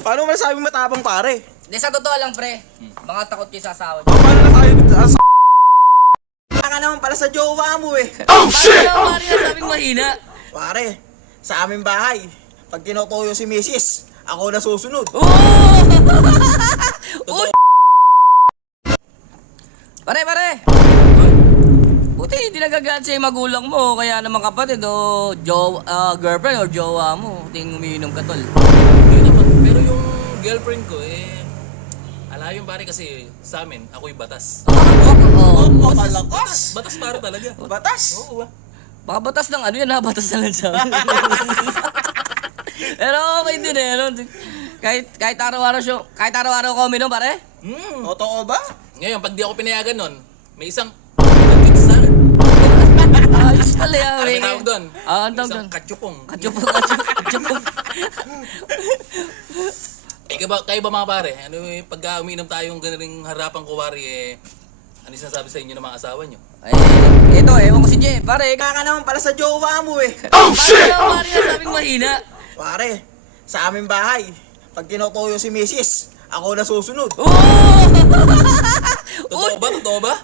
Paano mo nasabing matapang pare? Hindi, sa totoo lang, pre. Mga takot kayo sa asawa niyo. Paano na tayo ka naman pala sa jowa mo eh. Paano pare nasabing mahina? Pare, sa aming bahay, pag tinutuyo si Mrs., ako na susunod. Oh! Uy! Pare! Buti hindi nagagaan sa'yo magulang mo, kaya naman kapatid o girlfriend or jowa mo, ting umiinom ka tol. Hindi naman. Pero yung girlfriend ko alayo pare kasi sa amin, ako'y batas. Oo. Malakas. Batas pare talaga. Batas. Oo. Baka batas ng ano yan ha, batas na lang sa amin. Pero okay din eh, no? Kahit araw-araw ko uminom pare. Totoo ba? Ngayon, pag di ako pinayagan nun, may isang nag-text sa akin. Ayos pala yan. Ano may tawag doon? Ang tawag doon. Isang katsupong. Kachupong. Kayo ba mga pare? Ano pag umiinom tayong gano'ng harapang kuwari ano yung sinasabi sa inyo ng mga asawa nyo? Ito, ewan ko si Jay. Pare, Ka naman pala sa jowa mo eh. paano pare nasabing mahina? Pare, sa aming bahay, pag tinutuyo si Mrs., ako na susunod. Oh! Totoo ba?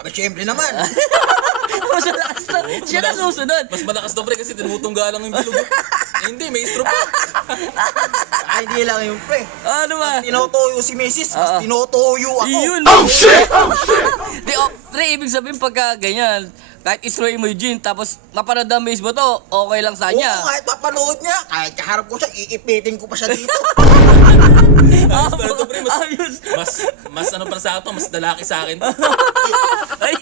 Aba, syempre naman. Mas malakas to. Siya na susunod. Mas malakas to pre kasi tinutungga lang yung bilog. Hindi, may stroke pa. Ay, hindi lang yung pre. Ano ba? Tinutuyo si Mrs., mas tinutuyo ako. Yun. Di, pre, ibig sabihin pagka ganyan, kahit isroy mo yung gin, tapos mapanood ang miss mo to, okay lang sa Oo, niya. kahit mapanood niya, kahit kaharap ko siya, iipitin ko pa siya dito. Pero to pre, Ayos. mas ano para sa akin to, mas lalaki sa akin. Ay.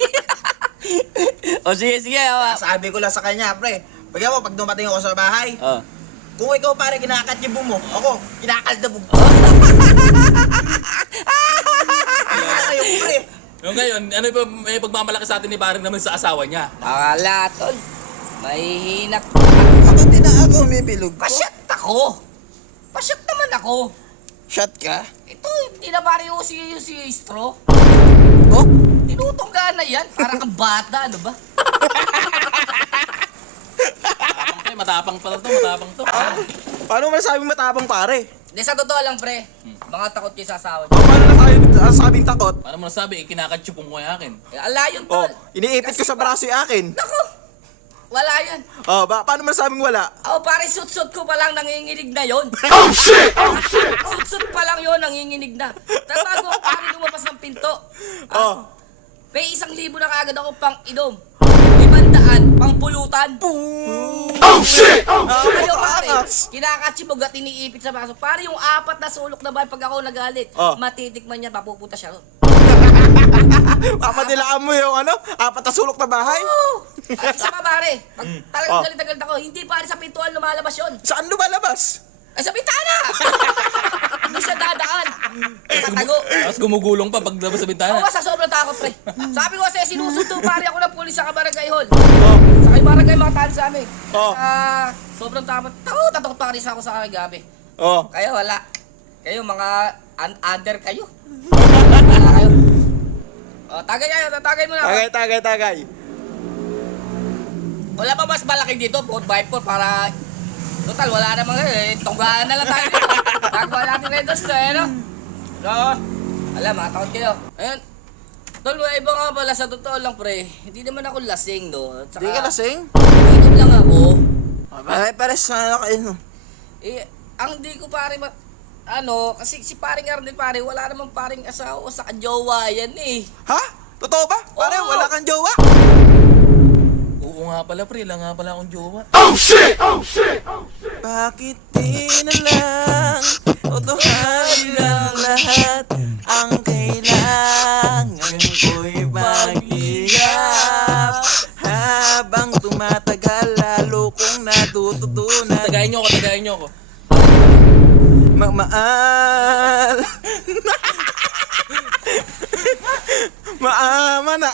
O sige. Sabi ko lang sa kanya, pre, pag dumating ako sa bahay, kung ikaw pare kinakatyibong mo, ako, kinakaldabog. Hindi na kayo, pre. Yung ngayon, ano yung may pagmamalaki sa atin ni parang naman sa asawa niya? Akala, tol. Mahihina. Kapati na ako, may bilog ko. Pasyat ako. Pasyat naman ako. Shot ka? Ito, hindi na pare yung si straw. Oh? Tinutunggaan na yan. Para kang bata, ano ba? Matapang pala to, matapang to. Paano mo nasabing matapang pare? Hindi, sa totoo lang, pre. Mga takot kayo sa asawa niyo. Paano na tayo nasabing takot? Paano mo nasabi, kinakatsupong ko yung akin. Alayon, Oh, tol. iniipit ko sa braso yung akin. Naku! Wala yan. Oh, paano mo nasabing wala? Oh, pare, sut-sut ko pa lang nanginginig na yon. Sut-sut pa lang yon nanginginig na. Tapos bago pare lumabas ng pinto. Oh. May 1,000 na kaagad ako pang inom. 500 pang pulutan. Kayo pare, kinakatsibog at iniipit sa baso. Pare yung 4 na sulok na ba pag ako nagalit, matitikman niya, papupunta siya ron. Papadilaan mo yung 4 na sulok na bahay? Oh! At isa pa pare, pag talagang galit na galit ako, hindi pare sa pintuan lumalabas yun. Saan lumalabas? Ay sa bintana! Hindi siya dadaan. Tatago. Tapos gumugulong pa pag labas sa bintana. Ako sa sobrang takot, pre. Sabi ko kasi sinusunto pare ako ng pulis sa Barangay Hall. Oh. Sa kay Barangay mga tali sa amin. Oh. Sobrang takot pa rin ako sa gabi. Oh. Kayo wala. Kayo mga under kayo. Wala kayo. Oh, tagay mo na ako. Tagay. Wala pa mas malaki dito, 4x4 para total wala namang tunggaan na lang tayo dito. Nagawa natin Red Doors to, no? So, alam, matakot kayo. Ayun. Tol, iba nga pala, sa totoo lang, pre. Hindi naman ako lasing, no? Tsaka, Hindi ka lasing? inom lang ako. Ay, pares na kayo. Ang di ko pare, kasi si paring Arnel, pare, wala namang paring asawa sa kajowa yan, eh. Ha? Totoo ba? Pare, Oo. wala kang jowa? Oo nga pala pre, lang nga pala akong jowa. Bakit di na lang utuhan ng lahat ang kailangan ko'y mag-iyap habang tumatagal lalo kong natututunan Tagayin niyo ako. magmaal maama na